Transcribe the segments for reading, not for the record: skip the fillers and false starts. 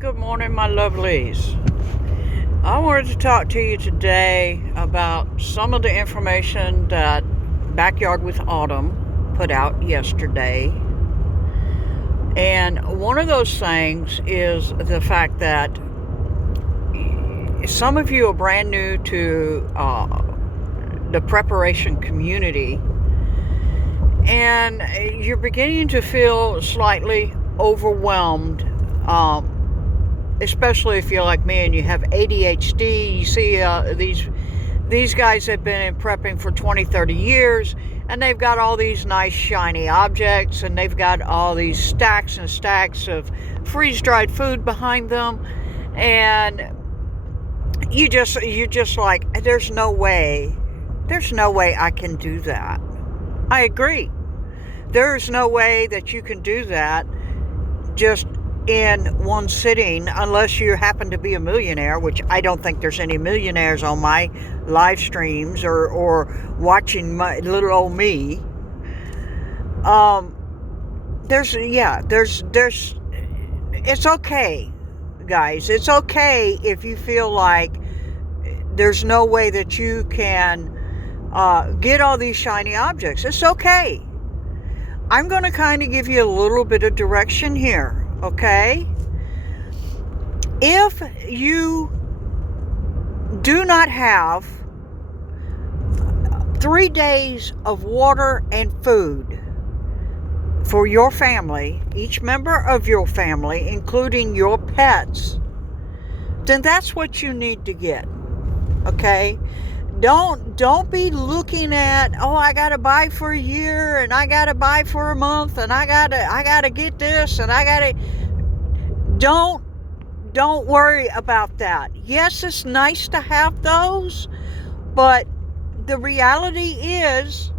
Good morning, my lovelies. I wanted to talk to you today about some of the information that Backyard with Autumn put out yesterday. And one of those things is the fact that some of you are brand new to the preparation community, and you're beginning to feel slightly overwhelmed. Especially if you're like me and you have ADHD. You see these guys have been in prepping for 20, 30 years, and they've got all these nice shiny objects, and they've got all these stacks and stacks of freeze-dried food behind them, and you're just like, there's no way I can do that. I agree. There's no way that you can do that just in one sitting, unless you happen to be a millionaire, which I don't think there's any millionaires on my live streams or watching my little old me. There's it's okay, guys. It's okay if you feel like there's no way that you can get all these shiny objects. It's okay. I'm going to kind of give you a little bit of direction here. Okay? If you do not have 3 days of water and food for your family, each member of your family, including your pets, then that's what you need to get. Okay? Don't be looking at, oh, I gotta buy for a year and I gotta buy for a month and I gotta get this and don't worry about that. Yes, it's nice to have those, but the reality is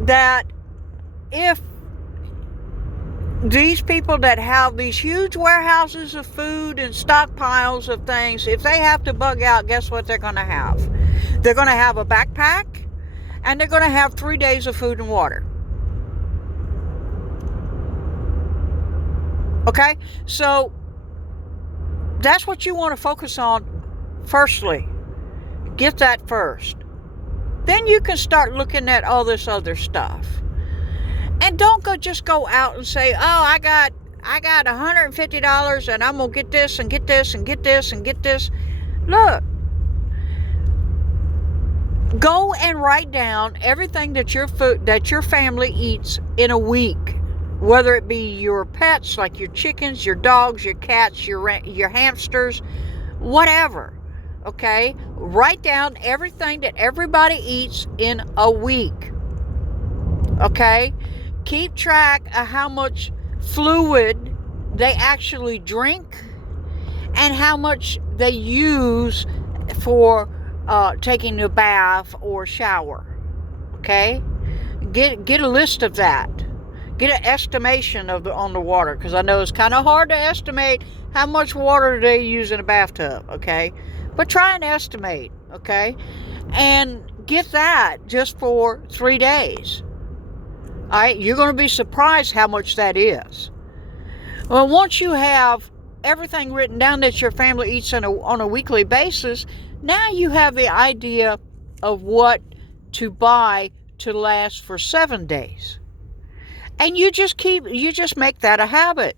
that if these people that have these huge warehouses of food and stockpiles of things, if they have to bug out, guess what they're going to have? They're going to have a backpack, and they're going to have 3 days of food and water. Okay? So that's what you want to focus on firstly. Get that first. Then you can start looking at all this other stuff. And don't just go out and say, oh, I got $150 and I'm going to get this and get this and get this and get this. Look. Go and write down everything that your family eats in a week, whether it be your pets like your chickens, your dogs, your cats, your hamsters, whatever. Okay? Write down everything that everybody eats in a week. Okay? Keep track of how much fluid they actually drink and how much they use for taking a bath or shower. Okay? Get a list of that. Get an estimation on the water, because I know it's kind of hard to estimate how much water they use in a bathtub. Okay? But try and estimate. Okay? And get that just for 3 days. All right? You're going to be surprised how much that is. Well, once you have everything written down that your family eats on a weekly basis, now you have the idea of what to buy to last for 7 days. And you just make that a habit.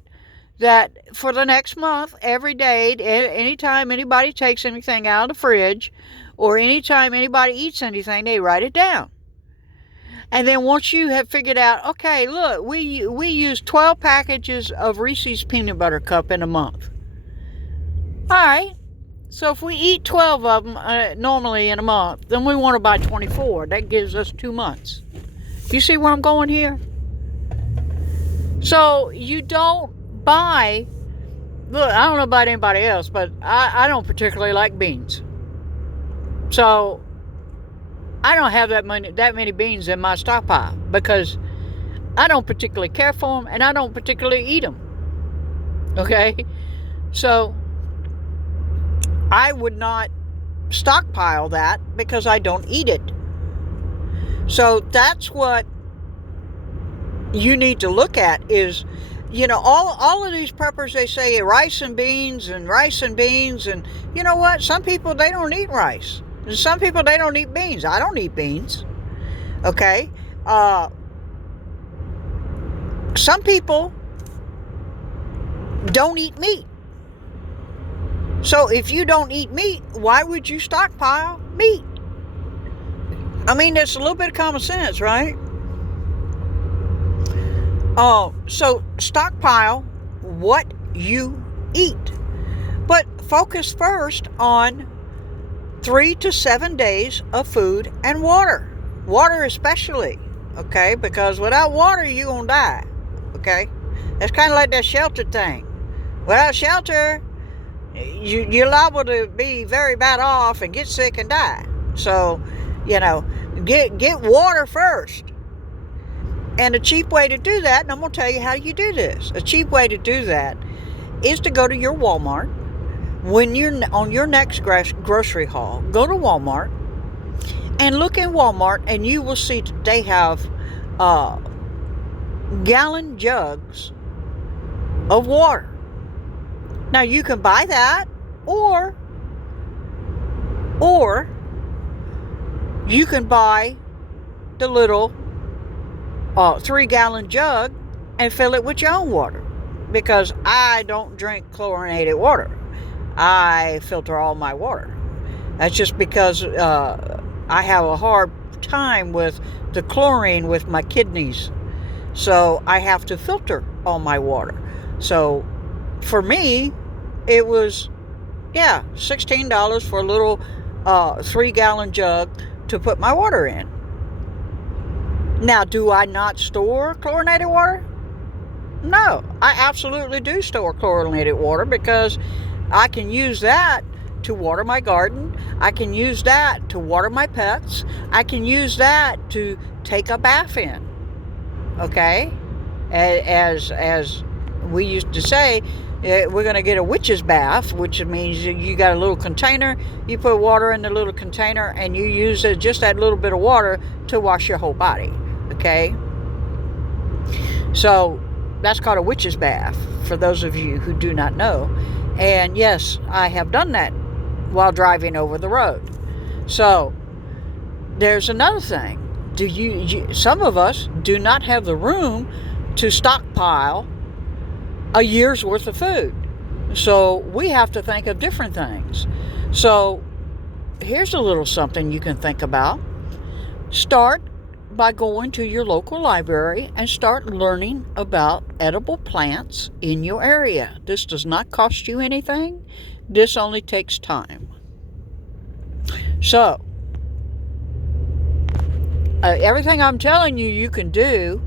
That for the next month, every day, anytime anybody takes anything out of the fridge, or anytime anybody eats anything, they write it down. And then once you have figured out, okay, look, we use 12 packages of Reese's Peanut Butter Cup in a month. All right. So if we eat 12 of them normally in a month, then we want to buy 24. That gives us 2 months. You see where I'm going here? So you don't buy, look, I don't know about anybody else, but I don't particularly like beans. So I don't have that many beans in my stockpile because I don't particularly care for them and I don't particularly eat them. Okay? So I would not stockpile that because I don't eat it. So that's what you need to look at is all of these preppers, they say rice and beans and rice and beans. And you know what? Some people, they don't eat rice. And some people, they don't eat beans. I don't eat beans. Okay? Some people don't eat meat. So if you don't eat meat, why would you stockpile meat? I mean, there's a little bit of common sense, right? So stockpile what you eat. But focus first on 3 to 7 days of food and water. Water especially, okay? Because without water, you're going to die, okay? It's kind of like that shelter thing. Without shelter, you're liable to be very bad off and get sick and die. So, get water first. And a cheap way to do that, and I'm going to tell you how you do this. A cheap way to do that is to go to your Walmart. When you're on your next grocery haul, go to Walmart and look in Walmart, and you will see that they have gallon jugs of water. Now you can buy that, or you can buy the little 3-gallon jug and fill it with your own water. Because I don't drink chlorinated water. I filter all my water. That's just because I have a hard time with the chlorine with my kidneys. So I have to filter all my water. So for me, it was, $16 for a little 3-gallon jug to put my water in. Now, do I not store chlorinated water? No, I absolutely do store chlorinated water, because I can use that to water my garden. I can use that to water my pets. I can use that to take a bath in. Okay? As we used to say, we're going to get a witch's bath, which means you got a little container, you put water in the little container, and you use just that little bit of water to wash your whole body. Okay? So that's called a witch's bath, for those of you who do not know. And yes, I have done that while driving over the road. So there's another thing. Some of us do not have the room to stockpile a year's worth of food. So we have to think of different things. So here's a little something you can think about. Start by going to your local library and start learning about edible plants in your area. This does not cost you anything. This only takes time. So, everything I'm telling you, you can do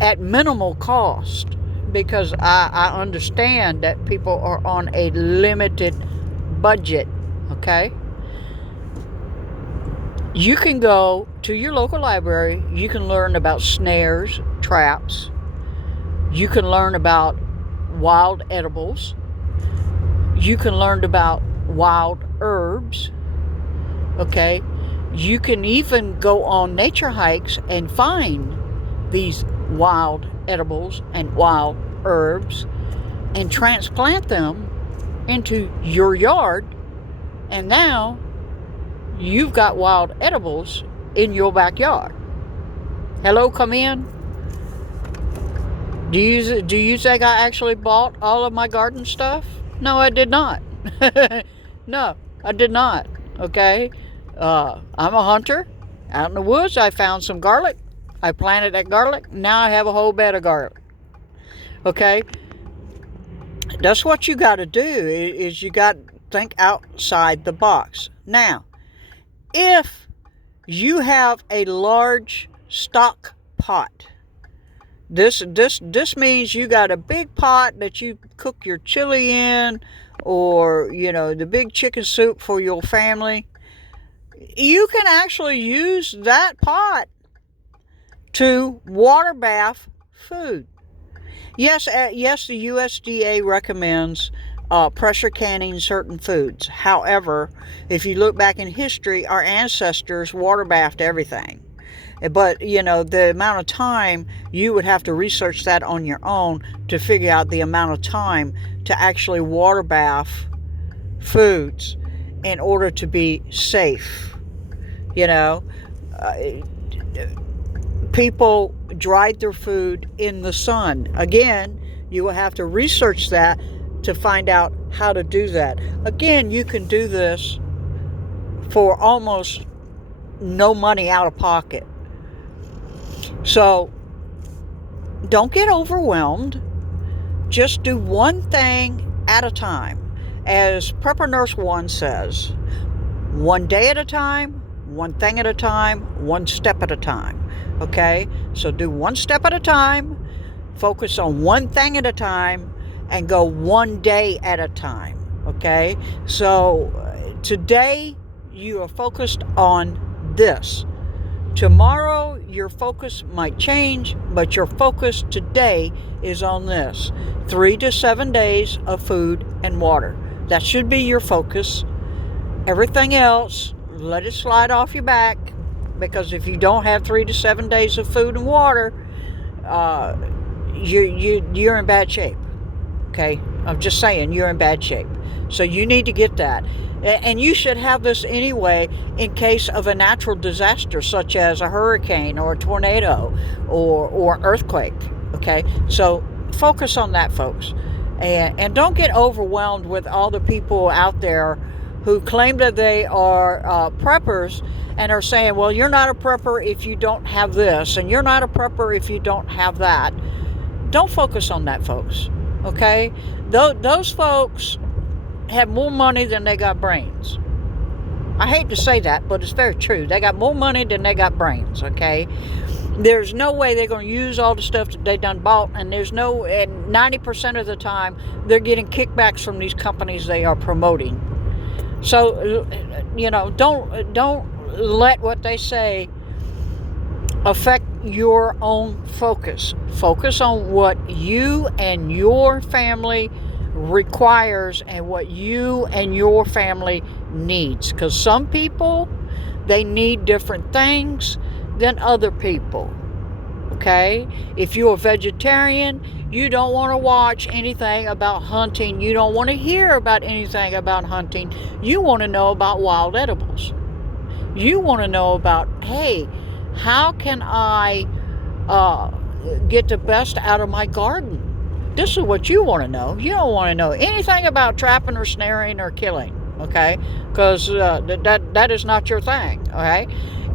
at minimal cost, because I understand that people are on a limited budget, okay? You can go to your local library. You can learn about snares, traps. You can learn about wild edibles. You can learn about wild herbs. Okay? You can even go on nature hikes and find these wild edibles and wild herbs and transplant them into your yard. And now you've got wild edibles in your backyard. Hello, come in. Do you think I actually bought all of my garden stuff? No, I did not. No, I did not. Okay? I'm a hunter. Out in the woods, I found some garlic. I planted that garlic. Now I have a whole bed of garlic. Okay? That's what you got to do, is you got to think outside the box. Now, if you have a large stock pot, this means you got a big pot that you cook your chili in, or the big chicken soup for your family. You can actually use that pot to water bath food. Yes, the USDA recommends pressure canning certain foods. However, if you look back in history, our ancestors water bathed everything. But, the amount of time, you would have to research that on your own to figure out the amount of time to actually water bath foods in order to be safe. You know, uh, people dried their food in the sun. Again, you will have to research that to find out how to do that. Again, you can do this for almost no money out of pocket. So don't get overwhelmed. Just do one thing at a time. As Prepper Nurse 1 says, one day at a time, one thing at a time, one step at a time. Okay? So do one step at a time, focus on one thing at a time, and go one day at a time. Okay? So today you are focused on this. Tomorrow your focus might change, but your focus today is on this. 3 to 7 days of food and water. That should be your focus. Everything else, let it slide off your back, because if you don't have 3 to 7 days of food and water, you're in bad shape. Okay? I'm just saying, you're in bad shape. So you need to get that. And you should have this anyway in case of a natural disaster, such as a hurricane or a tornado or earthquake. Okay? So focus on that, folks. And don't get overwhelmed with all the people out there who claim that they are preppers and are saying, well, you're not a prepper if you don't have this, and you're not a prepper if you don't have that. Don't focus on that, folks. Okay? Those folks have more money than they got brains. I hate to say that, but it's very true. They got more money than they got brains, okay? There's no way they're going to use all the stuff that they done bought, and and 90% of the time, they're getting kickbacks from these companies they are promoting. So, don't let what they say affect your own focus. Focus on what you and your family requires and what you and your family needs, because some people, they need different things than other people. Okay? If you're a vegetarian, you don't want to watch anything about hunting. You don't want to hear about anything about hunting. You want to know about wild edibles. You want to know about, hey, how can I get the best out of my garden? This is what you want to know. You don't want to know anything about trapping or snaring or killing, okay? Because that is not your thing, okay?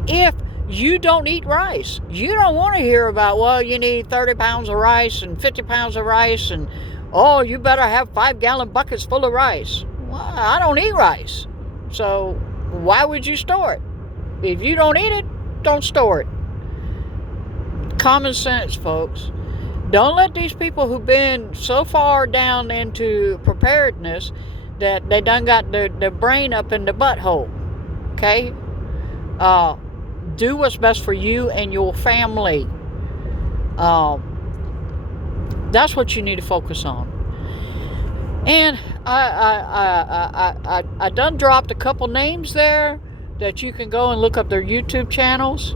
If you don't eat rice, you don't want to hear about, well, you need 30 pounds of rice and 50 pounds of rice, and, oh, you better have 5-gallon buckets full of rice. Well, I don't eat rice, so why would you store it? If you don't eat it, don't store it. Common sense, folks. Don't let these people who've been so far down into preparedness that they done got their brain up in the butthole. Okay? Do what's best for you and your family. That's what you need to focus on. And I done dropped a couple names there that you can go and look up their YouTube channels.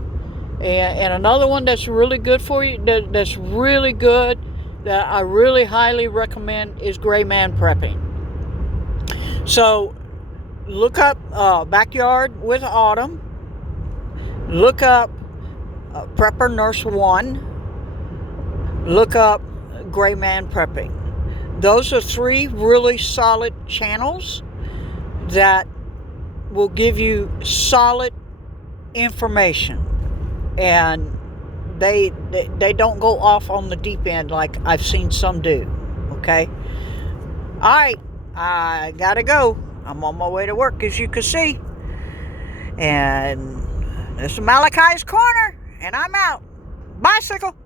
And another one that's really good for you, that's really good, that I really highly recommend, is Gray Man Prepping. So look up Backyard with Autumn. Look up Prepper Nurse 1. Look up Gray Man Prepping. Those are 3 really solid channels that will give you solid information. And they don't go off on the deep end like I've seen some do. Okay? Alright, I gotta go. I'm on my way to work, as you can see. And this is Malachi's Corner, and I'm out. Bicycle.